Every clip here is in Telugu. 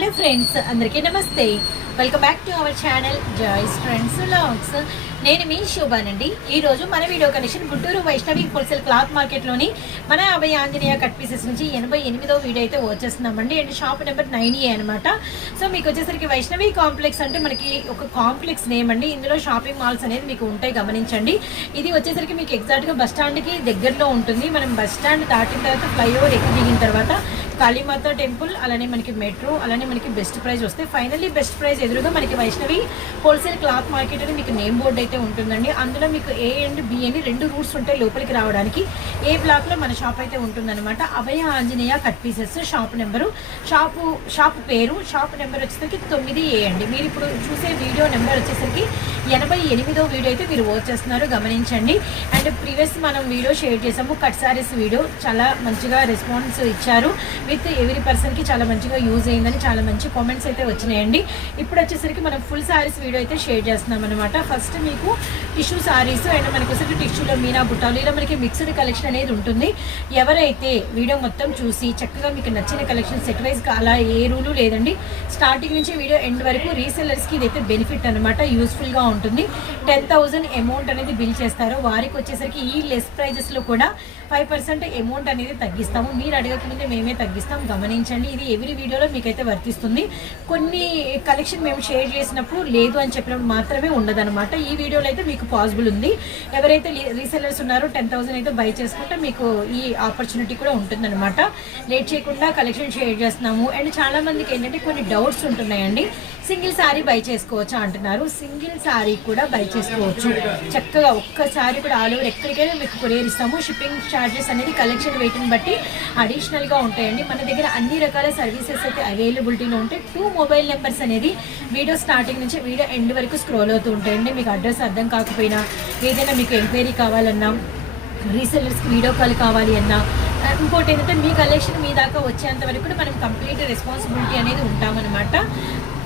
హలో ఫ్రెండ్స్ అందరికీ నమస్తే. Welcome back to our channel Joy's friends logs నేను మీ శోభానండి. ఈ రోజు మన video connection Guntur Vaishnavi wholesale cloth మార్కెట్లోని మన అభయ ఆంజనేయ కట్ పీసెస్ నుంచి ఎనభై ఎనిమిదో వీడియో అయితే వచ్చేస్తున్నామండి. And shop number nine A అనమాట సో మీకు వచ్చేసరికి వైష్ణవి కాంప్లెక్స్ అంటే మనకి ఒక కాంప్లెక్స్ నేమ్ అండి. ఇందులో షాపింగ్ మాల్స్ అనేది మీకు ఉంటాయి గమనించండి. ఇది వచ్చేసరికి మీకు ఎగ్జాక్ట్గా బస్ స్టాండ్కి దగ్గరలో ఉంటుంది. మనం బస్ స్టాండ్ దాటిన తర్వాత ఫ్లైఓవర్ ఎక్కి దిగిన తర్వాత కాళీమాత టెంపుల్ అలానే మనకి మెట్రో అలానే మనకి బెస్ట్ ప్రైజ్ వస్తే ఫైనల్లీ బెస్ట్ ప్రైజ్ ఎదురుగా మనకి వైష్ణవి హోల్సేల్ క్లాత్ మార్కెట్ అని మీకు నేమ్ బోర్డు అయితే ఉంటుందండి. అందులో మీకు ఏ అండ్ బి అని రెండు రూట్స్ ఉంటాయి లోపలికి రావడానికి. ఏ బ్లాక్లో మన షాప్ అయితే ఉంటుందన్నమాట. Abhaya Anjaneya cut pieces shop number shop shop పేరు షాప్ నెంబర్ వచ్చేసరికి తొమ్మిది ఏ అండి. మీరు ఇప్పుడు చూసే వీడియో నెంబర్ వచ్చేసరికి ఎనభై ఎనిమిదో వీడియో అయితే మీరు వాచ్ చేస్తున్నారు. గమనించండి. అండ్ ప్రీవియస్ మనం వీడియో షేర్ చేసాము. కట్ సారీస్ వీడియో చాలా మంచిగా రెస్పాన్స్ ఇచ్చారు. విత్ ఎవరీ పర్సన్కి చాలా మంచిగా యూజ్ అయిందని చాలా మంచి కామెంట్స్ అయితే వచ్చినాయండి. ఇప్పుడు వచ్చేసరికి మనం ఫుల్ సారీస్ వీడియో అయితే షేర్ చేస్తున్నాం అనమాట ఫస్ట్ మీకు టిష్యూ సారీస్ అండ్ మనకి వచ్చేసరికి టిష్యూలో మీనా బుట్టాలు. ఇలా మనకి మిక్స్డ్ కలెక్షన్ అనేది ఉంటుంది. ఎవరైతే వీడియో మొత్తం చూసి చక్కగా మీకు నచ్చిన కలెక్షన్ సెట్ వైజ్ అలా ఏ రూలు లేదండి. స్టార్టింగ్ నుంచి వీడియో ఎండ్ వరకు రీసెల్లర్స్కి ఇదైతే బెనిఫిట్ అనమాట యూస్ఫుల్గా ఉంటుంది. టెన్ థౌజండ్ అమౌంట్ అనేది బిల్ చేస్తారు. వారికి వచ్చేసరికి ఈ లెస్ ప్రైజెస్లో కూడా ఫైవ్ పర్సెంట్ అమౌంట్ అనేది తగ్గిస్తాము. మీరు అడగకముందే మేమే తగ్గిస్తాం. గమనించండి. ఇది ఎవ్రీ వీడియోలో మీకైతే వర్తిస్తుంది. కొన్ని కలెక్షన్ మేము షేర్ చేసినప్పుడు లేదు అని చెప్పినప్పుడు మాత్రమే ఉండదనమాట ఈ వీడియోలో అయితే మీకు పాసిబుల్ ఉంది. ఎవరైతే రీసెలర్స్ ఉన్నారో టెన్ థౌసండ్ అయితే బై చేసుకుంటే మీకు ఈ ఆపర్చునిటీ కూడా ఉంటుందన్నమాట. లేట్ చేయకుండా కలెక్షన్ షేర్ చేస్తున్నాము. అండ్ చాలా మందికి ఏంటంటే కొన్ని డౌట్స్ ఉంటున్నాయండి. సింగిల్ సారీ బై చేసుకోవచ్చా అంటున్నారు. సింగిల్ సారీ కూడా బై చేసుకోవచ్చు. చక్కగా ఒక్క సారీ కూడా ఆల్ ఓవర్ ఎక్కడికైనా మీకు కొరియర్ ఇస్తాము షిప్పింగ్ ఛార్జెస్ అనేది కలెక్షన్ వెయిట్ని బట్టి అడిషనల్గా ఉంటాయండి. మన దగ్గర అన్ని రకాల సర్వీసెస్ అయితే అవైలబిలిటీలో ఉంటాయి. టూ మొబైల్ నెంబర్స్ అనేది వీడియో స్టార్టింగ్ నుంచి వీడియో ఎండ్ వరకు స్క్రోల్ అవుతూ ఉంటాయండి. మీకు అడ్రస్ అర్థం కాకపోయినా ఏదైనా మీకు ఎంక్వైరీ కావాలన్నా రీసెల్లర్స్కి వీడియో కాల్ కావాలి అన్నా ఇంకోటి ఏంటంటే మీ కలెక్షన్ మీ దాకా వచ్చేంత వరకు కూడా మనం కంప్లీట్ రెస్పాన్సిబిలిటీ అనేది ఉంటామన్నమాట.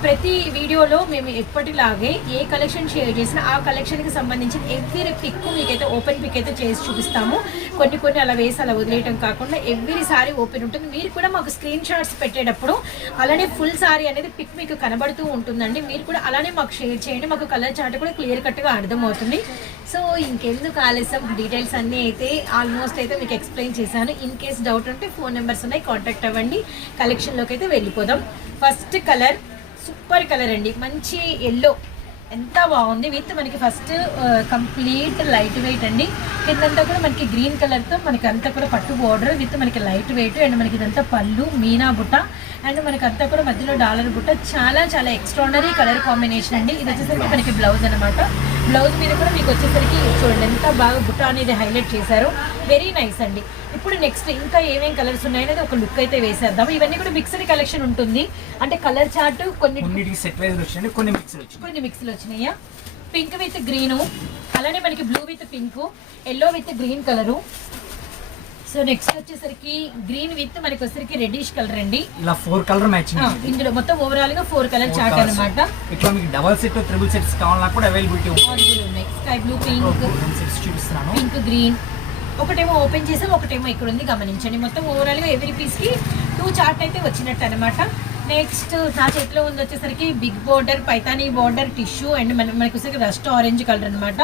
ప్రతి వీడియోలో మేము ఎప్పటిలాగే ఏ కలెక్షన్ షేర్ చేసినా ఆ కలెక్షన్కి సంబంధించిన ఎవ్రీ పిక్ మీకైతే ఓపెన్ పిక్ అయితే చేసి చూపిస్తాము. కొన్ని కొన్ని అలా వేసి అలా వదిలేయటం కాకుండా ఎవ్రీ సారీ ఓపెన్ ఉంటుంది. మీరు కూడా మాకు స్క్రీన్ షాట్స్ పెట్టేటప్పుడు అలానే ఫుల్ సారీ అనేది పిక్ మీకు కనబడుతూ ఉంటుందండి. మీరు కూడా అలానే మాకు షేర్ చేయండి. మాకు కలర్ చార్ట్ కూడా క్లియర్ కట్గా అర్థమవుతుంది. సో ఇంకెందుకు ఆలస్యం? డీటెయిల్స్ అన్నీ అయితే ఆల్మోస్ట్ అయితే మీకు ఎక్స్ప్లెయిన్ చేశాను. ఇన్ కేస్ డౌట్ ఉంటే ఫోన్ నెంబర్స్ ఉన్నాయి కాంటాక్ట్ అవ్వండి. కలెక్షన్లోకి అయితే వెళ్ళిపోదాం. ఫస్ట్ కలర్ సూపర్ కలర్ అండి. మంచి ఎల్లో ఎంత బాగుంది. విత్ మనకి ఫస్ట్ కంప్లీట్ లైట్ వెయిట్ అండి. కిందంతా కూడా మనకి గ్రీన్ కలర్తో మనకి అంతా కూడా పట్టు బోర్డర్ విత్ మనకి లైట్ వెయిట్ అండ్ మనకి ఇదంతా పళ్ళు మీనా బుట్ట. అండ్ మనకి అంతా కూడా మధ్యలో డాలర్ బుట్ట. చాలా చాలా ఎక్స్ట్రాడనరీ కలర్ కాంబినేషన్ అండి. ఇది వచ్చేసరికి మనకి బ్లౌజ్ అనమాట బ్లౌజ్ మీద కూడా మీకు వచ్చేసరికి చూడండి ఎంత బాగా బుట్ట అనేది హైలైట్ చేశారు. వెరీ నైస్ అండి. ఇప్పుడు నెక్స్ట్ ఇంకా ఏమేం కలర్స్ ఉన్నాయనేది ఒక లుక్ అయితే వేసేద్దాం. ఇవన్నీ కూడా మిక్స్డ్ కలెక్షన్ ఉంటుంది. అంటే కలర్ చార్ట్ కొన్ని సెట్ వచ్చింది కొన్ని మిక్స్ కొన్ని మిక్స్లు వచ్చినాయా? పింక్ విత్ గ్రీను అలానే మనకి blue with pink yellow with green colour so next వచ్చేసరికి గ్రీన్ విత్ మనకి వచ్చేసరికి రెడ్డిష్ కలర్ అండి. ఇలా ఫోర్ కలర్ మ్యాచింగ్ ఇందులో మొత్తం ఓవరాల్గా ఫోర్ కలర్ చార్ట్ అనమాట ఇట్లా మీకు డబల్ సెట్ త్రిబుల్ సెట్స్ కావాలన్నా కూడా అవైలబిలిటీ ఉన్నాయి స్కై బ్లూ పింక్ సెట్స్ చూపిస్తున్నాను. పింక్ గ్రీన్ ఒకటేమో ఓపెన్ చేసాం ఒకటేమో ఇక్కడ ఉంది గమనించండి. మొత్తం ఓవరాల్గా ఎవరి పీస్కి టూ చార్ట్ అయితే వచ్చినట్టు అనమాట నెక్స్ట్ నా చేతిలో ఉంది వచ్చేసరికి big border Paithani border tissue and మన మనకి వచ్చేసరికి రస్ట్ ఆరెంజ్ కలర్ అనమాట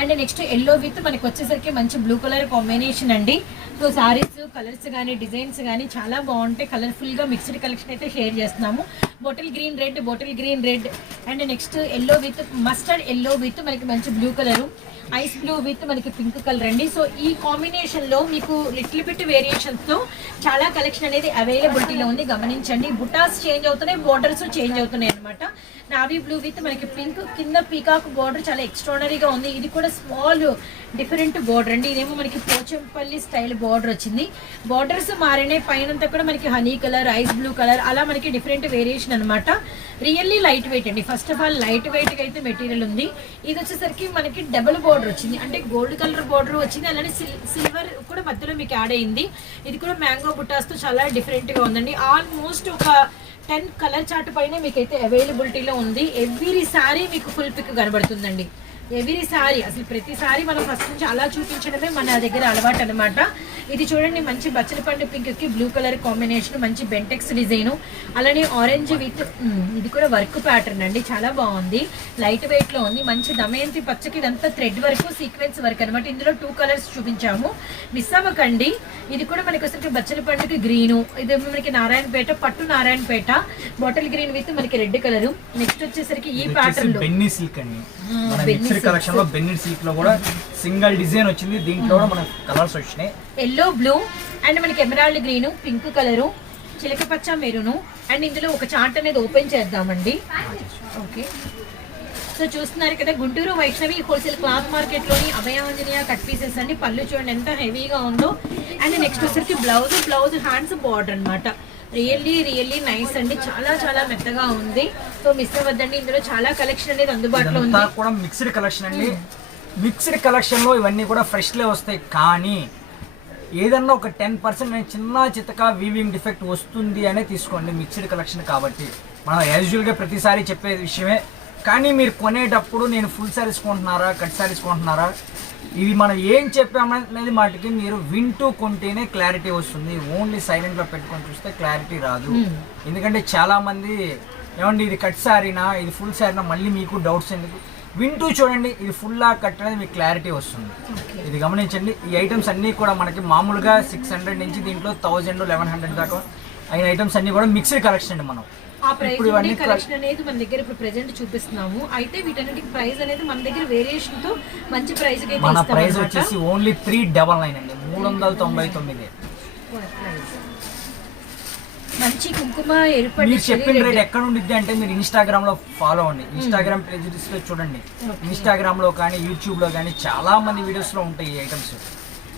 అండ్ నెక్స్ట్ ఎల్లో విత్ మనకి వచ్చేసరికి మంచి బ్లూ కలర్ కాంబినేషన్ అండి. సో సారీస్ కలర్స్ కానీ డిజైన్స్ కానీ చాలా బాగుంటాయి. కలర్ఫుల్గా మిక్స్డ్ కలెక్షన్ అయితే షేర్ చేస్తున్నాము. Bottle green red bottle green red and next yellow with mustard yellow with మనకి మంచి blue colour ice blue with మనకి పింక్ కలర్ అండి. సో ఈ కాంబినేషన్లో మీకు లిటిల్ బిట్ వేరియేషన్స్తో చాలా కలెక్షన్ అనేది అవైలబిలిటీలో ఉంది. గమనించండి. బుటాస్ చేంజ్ అవుతున్నాయి బోర్డర్స్ చేంజ్ అవుతున్నాయి అనమాట నావీ బ్లూ విత్ మనకి పింక్ కింద పీకాక్ బార్డర్ చాలా ఎక్స్ట్రాడనరీగా ఉంది. ఇది కూడా స్మాల్ డిఫరెంట్ బార్డర్ అండి. ఇదేమో మనకి పోచంపల్లి స్టైల్ బార్డర్ వచ్చింది. బోర్డర్స్ మారినాయి పైనంతా కూడా మనకి honey colour ice blue colour అలా మనకి డిఫరెంట్ వేరియేషన్ అనమాట రియల్లీ లైట్ వెయిట్ అండి. ఫస్ట్ ఆఫ్ ఆల్ లైట్ వెయిట్గా అయితే మెటీరియల్ ఉంది. ఇది వచ్చేసరికి మనకి డబుల్ బోర్డర్ వచ్చింది. అంటే గోల్డ్ కలర్ బార్డర్ వచ్చింది. అలానే సిల్వర్ కూడా మధ్యలో మీకు యాడ్ అయింది. ఇది కూడా మ్యాంగో బుటాస్తో చాలా డిఫరెంట్గా ఉందండి. ఆల్మోస్ట్ ఒక టెన్ కలర్ చార్ట్ పైన మీకైతే అవైలబిలిటీలో ఉంది. ఎవ్రీ సారీ మీకు ఫుల్ పిక్ కనబడుతుందండి. ఎవ్రీ సారీ అసలు ప్రతిసారి మనం ఫస్ట్ నుంచి అలా చూపించడమే మన దగ్గర అలవాటు అనమాట ఇది చూడండి మంచి బచ్చల పండు పింక్కి బ్లూ కలర్ కాంబినేషన్ మంచి బెంటెక్స్ డిజైన్ అలానే ఆరెంజ్ విత్ ఇది కూడా వర్క్ ప్యాటర్న్ అండి చాలా బాగుంది. లైట్ వెయిట్లో ఉంది మంచి దమయంతి పచ్చకి ఇదంతా థ్రెడ్ వర్క్ సీక్వెన్స్ వర్క్ అనమాట ఇందులో టూ కలర్స్ చూపించాము. మిస్ అవ్వకండి ఇది కూడా మనకి వచ్చేసరికి బచ్చల పండుగ గ్రీను ఇది మనకి నారాయణపేట పట్టు నారాయణపేట. బాటిల్ గ్రీన్ విత్ మనకి రెడ్ కలర్ నెక్స్ట్ వచ్చేసరికి ఈ ప్యాటర్న్లో బెన్నీ సిల్క్ అండి. మన మిక్స్డ్ కలెక్షన్లో బెన్నీ సిల్క్లో కూడా సింగిల్ డిజైన్ వచ్చింది. దీంట్లో కూడా మనకు కలర్స్ వచ్చినాయి. ఎల్లో బ్లూ అండ్ మనకి ఎమరాల్డ్ గ్రీన్ పింక్ కలరు చిలక పచ్చ మెరూను అండ్ ఇందులో ఒక చార్ట్ అనేది ఓపెన్ చేద్దామండి. ఓకే సో చూస్తున్నారు కదా గుంటూరు వైష్ణవి హోల్సేల్ క్లాత్ మార్కెట్లోని అభయాంజనేయ కట్ పీసెస్ అండి. పళ్ళు చూడండి ఎంత హెవీగా ఉందో. అండ్ నెక్స్ట్ వచ్చరికి బ్లౌజ్ బ్లౌజ్ హ్యాండ్స్ బార్డర్ అన్నమాట. రియల్లీ రియల్లీ నైస్ అండి. చాలా చాలా మెత్తగా ఉంది. సో మిస్ అవ్వద్దండి. ఇందులో చాలా కలెక్షన్ అనేది అందుబాటులో ఉంది. కూడా మిక్స్డ్ కలెక్షన్ అండి. మిక్స్డ్ కలెక్షన్లో ఇవన్నీ కూడా ఫ్రెష్లే వస్తాయి. కానీ ఏదన్నా ఒక టెన్ పర్సెంట్ చిన్న చితక వీవింగ్ డిఫెక్ట్ వస్తుంది అనే తీసుకోండి. మిక్స్డ్ కలెక్షన్ కాబట్టి. మనం యాజువల్గా ప్రతిసారి చెప్పే విషయమే. కానీ మీరు కొనేటప్పుడు నేను ఫుల్ శారీస్ కొంటున్నారా? కట్ శారీస్ కొంటున్నారా? ఇది మనం ఏం చెప్పామనేది మాటకి మీరు వింటూ కొంటేనే క్లారిటీ వస్తుంది. ఓన్లీ సైలెంట్లో పెట్టుకొని చూస్తే క్లారిటీ రాదు. ఎందుకంటే చాలా మంది ఏమండి ఇది కట్ శారీనా ఇది ఫుల్ శారీనా మళ్ళీ మీకు డౌట్స్ ఎందుకు? వింటూ చూడండి ఇది ఫుల్లా కట్ అనేది మీకు క్లారిటీ వస్తుంది. ఇది గమనించండి ఈ ఐటమ్స్ అన్నీ కూడా మనకి మామూలుగా సిక్స్ హండ్రెడ్ నుంచి దీంట్లో థౌజండ్ లెవెన్ హండ్రెడ్ దాకా అయిన ఐటమ్స్ అన్నీ కూడా మిక్స్డ్ కలెక్షన్ అండి మనం. ఆ ప్రైస్ ఇప్పుడు ఇవన్నీ కలెక్షన్ అనేది మన దగ్గర ఇప్పుడు ప్రెజెంట్ చూపిస్తున్నాము. అయితే వీటన్నిటికి ప్రైస్ అనేది మన దగ్గర వేరియేషన్తో మంచి ప్రైస్కి మన. వచ్చేసి ఓన్లీ త్రీ డబల్ నైన్ అండి. మూడు వందల తొంభై తొమ్మిది. మంచి కుంకుమ ఎరుపడి మీరు చెప్పిన రేట్ ఎక్కడ ఉండిద్ది అంటే మీరు ఇన్స్టాగ్రామ్లో ఫాలో అవ్వండి. ఇన్స్టాగ్రామ్ పేజెస్లో చూడండి. ఇన్స్టాగ్రామ్లో కానీ యూట్యూబ్లో కానీ చాలా మంది వీడియోస్లో ఉంటాయి ఈ ఐటమ్స్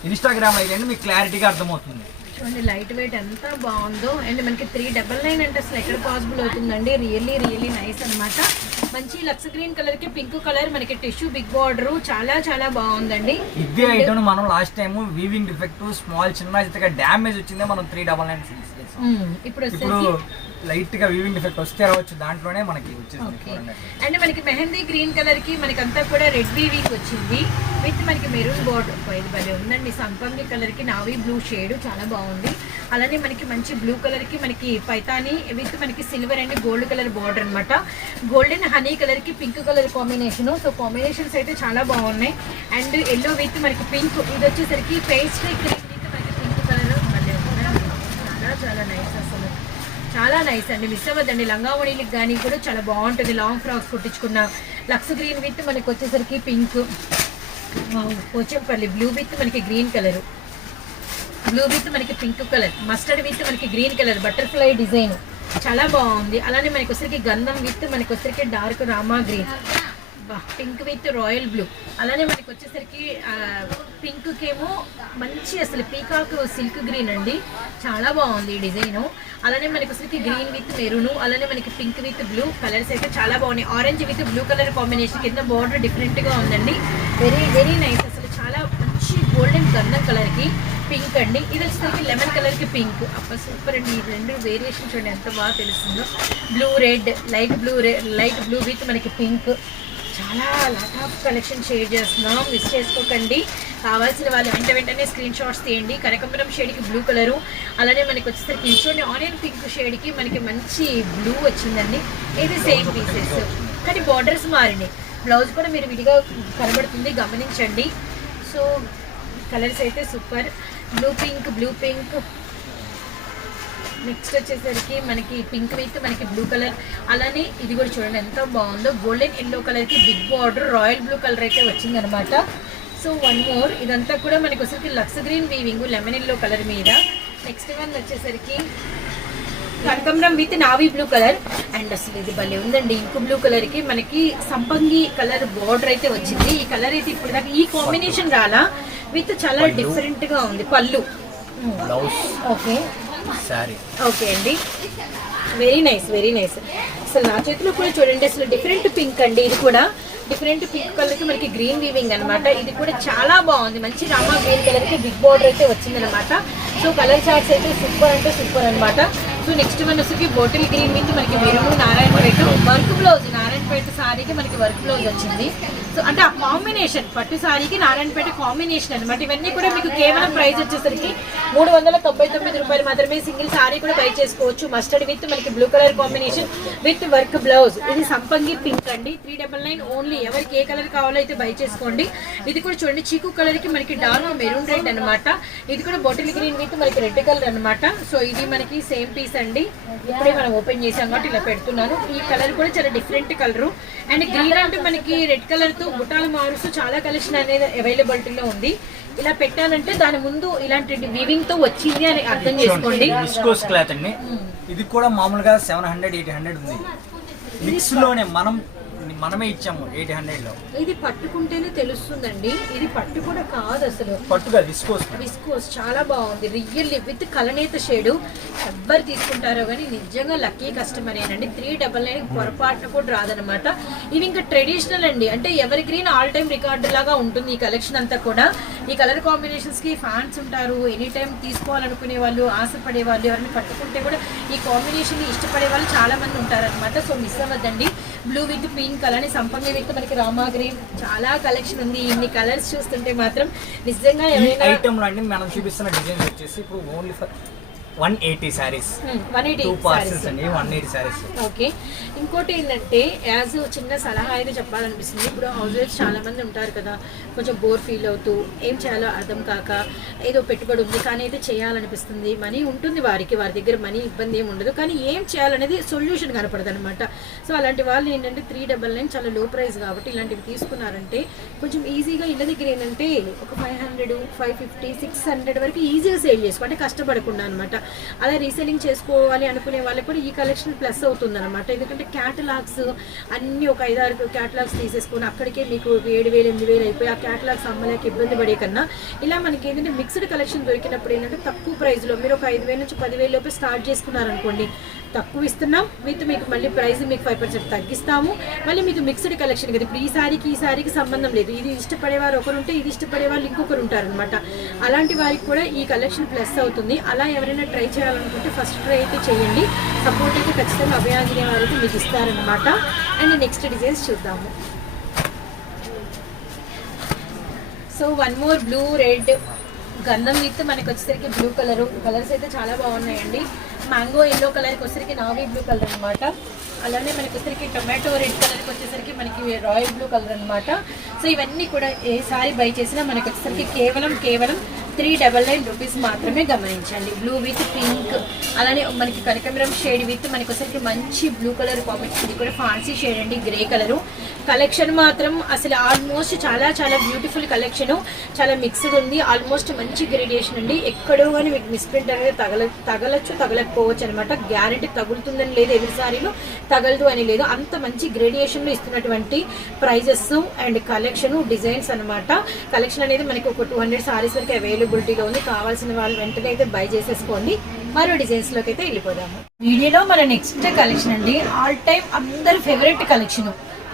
ఇన్స్టాగ్రామ్ అయితే మీకు క్లారిటీగా అర్థమవుతుంది. చూడండి లైట్ వెయిట్ ఎంత బాగుందో అండ్ మనకి త్రీ డబల్ నైన్ అంటే అసలు ఎక్కడ పాసిబుల్ అవుతుందండి? రియల్లీ రియల్లీ నైస్ అన్నమాట. మంచి లక్స్ గ్రీన్ కలర్కి పింక్ కలర్ మనకి టిష్యూ బిగ్ బార్డర్ చాలా చాలా బాగుందండి. ఇదే ఐటమ్ మనం last time weaving defect small చిన్న డ్యామేజ్ వచ్చిందే మనం త్రీ డబల్ నైన్ ఇప్పుడు ఇప్పుడు వచ్చేసి లైట్గా వీవింగ్ డిఫెక్ట్ వస్తే రావచ్చు. దాంట్లోనే మనకి. అండ్ మనకి మెహందీ గ్రీన్ కలర్కి మనకి అంతా కూడా రెడ్ వీవింగ్ వచ్చింది. విత్ మనకి మెరూన్ బార్డర్. ఇది భలే ఉందండి. సంపంగి కలర్కి నావీ బ్లూ షేడ్ చాలా బాగుంది. అలానే మనకి మంచి బ్లూ కలర్కి మనకి పైతాని విత్ మనకి silver and gold colour border అన్నమాట. గోల్డెన్ హనీ కలర్కి pink colour combination. So combinations అయితే చాలా బాగున్నాయి. అండ్ ఎల్లో విత్ మనకి పింక్. ఇది వచ్చేసరికి పేస్ట్రీ విత్ మనకి పింక్ కలర్ భలే ఉందండి చాలా చాలా నైస్ అసలు చాలా నైస్ అండి. మిస్ అవ్వద్దండి. లంగా ఒడిలకు కానీ కూడా చాలా బాగుంటుంది. లాంగ్ ఫ్రాక్స్ కుట్టించుకున్న లక్స్ గ్రీన్ విత్ మనకి వచ్చేసరికి పింక్ పోచంపల్లి. బ్లూ విత్ మనకి గ్రీన్ కలర్ బ్లూ విత్ మనకి పింక్ కలర్ మస్టర్డ్ విత్ మనకి గ్రీన్ కలర్ బటర్ఫ్లై డిజైన్ చాలా బాగుంది. అలానే మనకి వచ్చరికి గంధం విత్ మనకి వచ్చరికి dark Rama green pink with royal blue అలానే మనకి వచ్చేసరికి పింక్కేమో మంచి అసలు పీకాక్ సిల్క్ గ్రీన్ అండి. చాలా బాగుంది ఈ డిజైన్ అలానే మనకి వచ్చరికి గ్రీన్ విత్ మెరూన్ అలానే మనకి పింక్ విత్ బ్లూ కలర్స్ అయితే చాలా బాగున్నాయి. Orange with blue colour combination కింద బార్డర్ డిఫరెంట్గా ఉందండి. వెరీ వెరీ నైస్ అసలు చాలా మంచి గోల్డెన్ గంధం కలర్కి పింక్ అండి. ఇది వచ్చేసరికి లెమన్ కలర్కి పింక్ అప్ప సూపర్ అండి. ఈ రెండు వేరియేషన్ చూడండి ఎంత బాగా తెలుస్తుందో. Blue red light blue light blue with మనకి పింక్ చాలా లాట్ ఆఫ్ కలెక్షన్ షేర్ చేస్తున్నాం. మిస్ చేసుకోకండి. కావాల్సిన వాళ్ళు వెంట వెంటనే స్క్రీన్ షాట్స్ తీయండి. కనకంబరం షేడ్కి బ్లూ కలరు అలానే మనకి వచ్చేసరికి చూడండి ఆనియన్ పింక్ షేడ్కి మనకి మంచి బ్లూ వచ్చిందండి. ఇది సేమ్ పీసెస్ కానీ బార్డర్స్ మారినాయి. బ్లౌజ్ కూడా మీరు విడిగా కనబడుతుంది. గమనించండి. సో కలర్స్ అయితే super blue pink blue pink next వచ్చేసరికి మనకి పింక్ విత్ మనకి బ్లూ కలర్ అలానే ఇది కూడా చూడండి ఎంత బాగుందో. గోల్డెన్ ఎల్లో కలర్కి big border royal blue colour అయితే వచ్చిందనమాట సో వన్ మోర్ ఇదంతా కూడా మనకి వచ్చేసరికి lux green weaving lemon yellow colour మీద. నెక్స్ట్ వన్ వచ్చేసరికి కనకంబరం with navy blue colour and అసలు ఇది భలే ఉందండి. ఇంకు బ్లూ కలర్కి మనకి సంపంగి కలర్ బార్డర్ అయితే వచ్చింది. ఈ కలర్ అయితే ఇప్పుడు దాకా ఈ కాంబినేషన్ రాలా. విత్ చాలా డిఫరెంట్గా ఉంది. పళ్ళు. ఓకే సారీ ఓకే అండి వెరీ నైస్ వెరీ నైస్ అసలు నా చేతిలో కూడా చూడండి అసలు డిఫరెంట్ పింక్ అండి. ఇది కూడా డిఫరెంట్ పింక్ కలర్కి మనకి గ్రీన్ వీవింగ్ అనమాట ఇది కూడా చాలా బాగుంది. మంచి రామా గ్రీన్ కలర్కి బిగ్ బార్డర్ అయితే వచ్చిందనమాట సో కలర్ చార్ట్స్ అయితే సూపర్ అంటే సూపర్ అనమాట సో నెక్స్ట్ వన్ వచ్చి బాటిల్ గ్రీన్ మీద మనకి మెరుగు నారాయణపేట వర్క్ బ్లౌజ్ నారాయణపేట సారీకి మనకి వర్క్ బ్లౌజ్ వచ్చింది. సో అంటే ఆ కాంబినేషన్ పట్టు సారీకి నారాయణపేట కాంబినేషన్ అనమాట ఇవన్నీ కూడా మీకు కేవలం ప్రైస్ వచ్చేసరికి మూడు వందల తొంభై తొమ్మిది రూపాయలు మాత్రమే సింగిల్ సారీ కూడా బై చేసుకోవచ్చు. మస్టర్డ్ విత్ మనకి blue colour combination with work blouse ఇది సంపంగి పింక్ అండి. త్రీ డబల్ నైన్ ఓన్లీ ఎవరికి ఏ కలర్ కావాలో అయితే బై చేసుకోండి. ఇది కూడా చూడండి చీకు కలర్కి మనకి డార్క్ మెరూన్ రెడ్ అన్నమాట. ఇది కూడా బాటిల్ గ్రీన్ విత్ మనకి రెడ్ కలర్ అన్నమాట. సో ఇది మనకి సేమ్ పీస్ అండి. ఇప్పుడే మనం ఓపెన్ చేసాం కాబట్టి ఇలా పెడుతున్నాను. ఈ కలర్ కూడా చాలా డిఫరెంట్ కలర్ అండ్ గ్రీన్ అంటే మనకి రెడ్ కలర్ తో బుటాలు మారుస్తూ చాలా కలెక్షన్ అనేది అవైలబిలిటీలో ఉంది. ఇలా పెట్టాలంటే దాని ముందు ఇలాంటి వీవింగ్తో వచ్చింది అని అర్థం చేసుకోండి. విస్కోస్ క్లాత్ అండి. ఇది కూడా మామూలుగా సెవెన్ హండ్రెడ్ ఎయిట్ హండ్రెడ్ ఉంది. మిక్స్లోనే మనం మనమే ఇచ్చాము ఎయిట్ హండ్రెడ్లో. ఇది పట్టుకుంటేనే తెలుస్తుందండి. ఇది పట్టు కూడా కాదు అసలు. పట్టుగా విస్కోస్ విస్కోస్ చాలా బాగుంది. రియల్లీ విత్ కలనేత షేడు. ఎవ్వరు తీసుకుంటారో కానీ నిజంగా లక్కీ కస్టమర్ ఏనండి. త్రీ డబల్ నైన్ పొరపాటున కూడా రాదనమాట ఇవి ఇంకా ట్రెడిషనల్ అండి. అంటే ఎవరి గ్రీన్ ఆల్ టైమ్ రికార్డు లాగా ఉంటుంది ఈ కలెక్షన్ అంతా కూడా. ఈ కలర్ కాంబినేషన్స్కి ఫ్యాన్స్ ఉంటారు. ఎనీ టైం తీసుకోవాలనుకునే వాళ్ళు ఆశపడే వాళ్ళు ఎవరిని పట్టుకుంటే కూడా ఈ కాంబినేషన్ ఇష్టపడే వాళ్ళు చాలా మంది ఉంటారనమాట సో మిస్ అవ్వద్దండి. బ్లూ విత్ పింక్ అలానే సంపంగి విత్ మనకి రామా గ్రీన్ చాలా కలెక్షన్ ఉంది. ఇన్ని కలర్స్ చూస్తుంటే మాత్రం నిజంగా ఎవరైనా ఐటమ్లో అండి మనం చూపిస్తున్న డిజైన్ వచ్చేసి ఇప్పుడు only for one eighty saris one eighty two parcels అండి వన్ ఎయిటీ శారీస్ ఓకే ఇంకోటి ఏంటంటే యాజ్ చిన్న సలహా అయితే చెప్పాలనిపిస్తుంది. ఇప్పుడు హౌస్ వైఫ్స్ చాలా మంది ఉంటారు కదా కొంచెం బోర్ ఫీల్ అవుతూ ఏం చేయాలో అర్థం కాక ఏదో పెట్టుబడి ఉంది కానీ అయితే చేయాలనిపిస్తుంది. మనీ ఉంటుంది వారికి వారి దగ్గర మనీ ఇబ్బంది ఏమి ఉండదు. కానీ ఏం చేయాలనేది సొల్యూషన్ కనపడదు అనమాట సో అలాంటి వాళ్ళు ఏంటంటే త్రీ డబల్ నైన్ చాలా లో ప్రైస్ కాబట్టి ఇలాంటివి తీసుకున్నారంటే కొంచెం ఈజీగా ఇళ్ళ దగ్గర ఏంటంటే ఒక five hundred five fifty six hundred వరకు ఈజీగా సేల్ చేసుకో. అంటే కష్టపడకుండా అనమాట అలా రీసెలింగ్ చేసుకోవాలి అనుకునే వాళ్ళకి కూడా ఈ కలెక్షన్ ప్లస్ అవుతుంది అనమాట ఎందుకంటే క్యాటలాగ్స్ అన్ని ఒక ఐదారు క్యాటలాగ్స్ తీసేసుకొని అక్కడికే మీకు ఏడు వేలు ఎనిమిది వేలు అయిపోయి ఆ క్యాటలాగ్స్ అమ్మలేక ఇబ్బంది పడే కన్నా ఇలా మనకి ఏంటంటే మిక్స్డ్ కలెక్షన్ దొరికినప్పుడు ఏంటంటే తక్కువ ప్రైస్లో మీరు ఒక ఐదు వేల నుంచి పదివేలు లోపే స్టార్ట్ చేసుకున్నారనుకోండి తక్కువ ఇస్తున్నాం విత్ మీకు మళ్ళీ ప్రైస్ మీకు ఫైవ్ పర్సెంట్ తగ్గిస్తాము మళ్ళీ మీకు మిక్స్డ్ కలెక్షన్ కదా. ఇప్పుడు ఈ సారీకి ఈ సారీకి సంబంధం లేదు. ఇది ఇష్టపడేవారు ఒకరు ఉంటే ఇది ఇష్టపడే వాళ్ళు ఇంకొకరు ఉంటారనమాట అలాంటి వారికి కూడా ఈ కలెక్షన్ ప్లస్ అవుతుంది. అలా ఎవరైనా ట్రై చేయాలనుకుంటే ఫస్ట్ ట్రై అయితే చేయండి. సపోర్ట్ అయితే ఖచ్చితంగా అభయాంజనేయ వారు అయితే మీకు ఇస్తారనమాట అండ్ నెక్స్ట్ డిజైన్స్ చూద్దాము. So one more blue red గంధం విత్ మనకి వచ్చేసరికి బ్లూ కలర్ కలర్స్ అయితే చాలా బాగున్నాయండి. మ్యాంగో ఎల్లో కలర్కి వచ్చేసరికి నావీ బ్లూ కలర్ అనమాట అలానే మనకి వచ్చేసరికి టొమాటో రెడ్ కలర్కి వచ్చేసరికి మనకి రాయల్ బ్లూ కలర్ అనమాట సో ఇవన్నీ కూడా ఏ సారీ బై చేసినా మనకి వచ్చేసరికి కేవలం కేవలం త్రీ డబల్ నైన్ రూపీస్ మాత్రమే గమనించండి. బ్లూ విత్ పింక్ అలానే మనకి కనకమరం షేడ్ విత్ మనకి వచ్చేసరికి మంచి బ్లూ కలర్ కాంబినేషన్ ఇది కూడా ఫాన్సీ షేడ్ అండి గ్రే కలరు కలెక్షన్ మాత్రం అసలు ఆల్మోస్ట్ చాలా చాలా బ్యూటిఫుల్ కలెక్షన్ చాలా మిక్స్డ్ ఉంది. ఆల్మోస్ట్ మంచి గ్రేడియేషన్ అండి. ఎక్కడో కానీ మీకు మిస్ప్రింట్ అనేది తగల తగలచ్చు తగలకపోవచ్చు అనమాట గ్యారెంటీ తగులుతుందని లేదు ఎవరి సారీలో. తగలదు అని లేదు. అంత మంచి గ్రేడియేషన్లో ఇస్తున్నటువంటి ప్రైజెస్ అండ్ కలెక్షన్ డిజైన్స్ అన్నమాట. కలెక్షన్ అనేది మనకి ఒక టూ హండ్రెడ్ సారీస్ వరకు అవైలబిలిటీలో ఉంది. కావాల్సిన వాళ్ళు వెంటనే అయితే బై చేసేసుకోండి. మరో డిజైన్స్లోకి అయితే వెళ్ళిపోదాము. వీడియోలో మన నెక్స్ట్ కలెక్షన్ అండి. ఆల్ టైమ్ అందరి ఫేవరెట్ కలెక్షన్